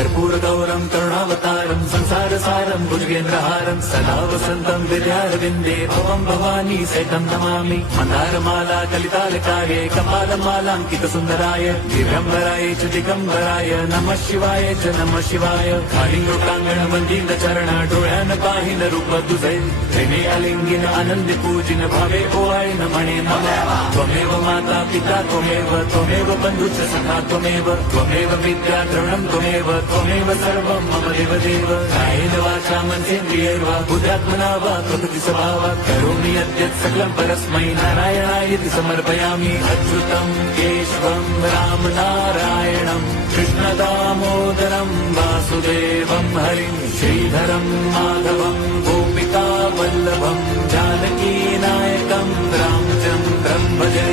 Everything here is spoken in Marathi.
कर्पूर गौरम करुणावतारम संसार सारम भुजगेंद्रहारम सदा वसंतम विद्यारविंदे भवम भवानी सहितं नमामि मंदारमाला कलितालकाये कपालमालांकित सुंदराय दिव्यंबराय च दिगंबराय नमः शिवाय च नमः शिवाय कालिंगोटांगण वंदित चरण डोळ्यान पाहिन रूप तुझे प्रेमे अलिंगिन आनंदी पूजिन भावे ओवाळीन म्हणे नमः त्वमेव माता पिता त्वमेव बंधुश्च सखा त्वमेव विद्या द्रवणं त्वमेव सर्वं मम देवदेव कायेन वाचा मनसेन्द्रियैर्वा बुद्ध्यात्मना वा प्रकृति स्वभावात् करोमि यद्यत् सकलं परस्मै नारायणायति समर्पयामि अच्युतं केशवं राम नारायणं कृष्णदामोदरं वासुदेवं हरिं श्रीधरं माधवं गोपिका वल्लभं जानकी नायकं रामचन्द्रं भजे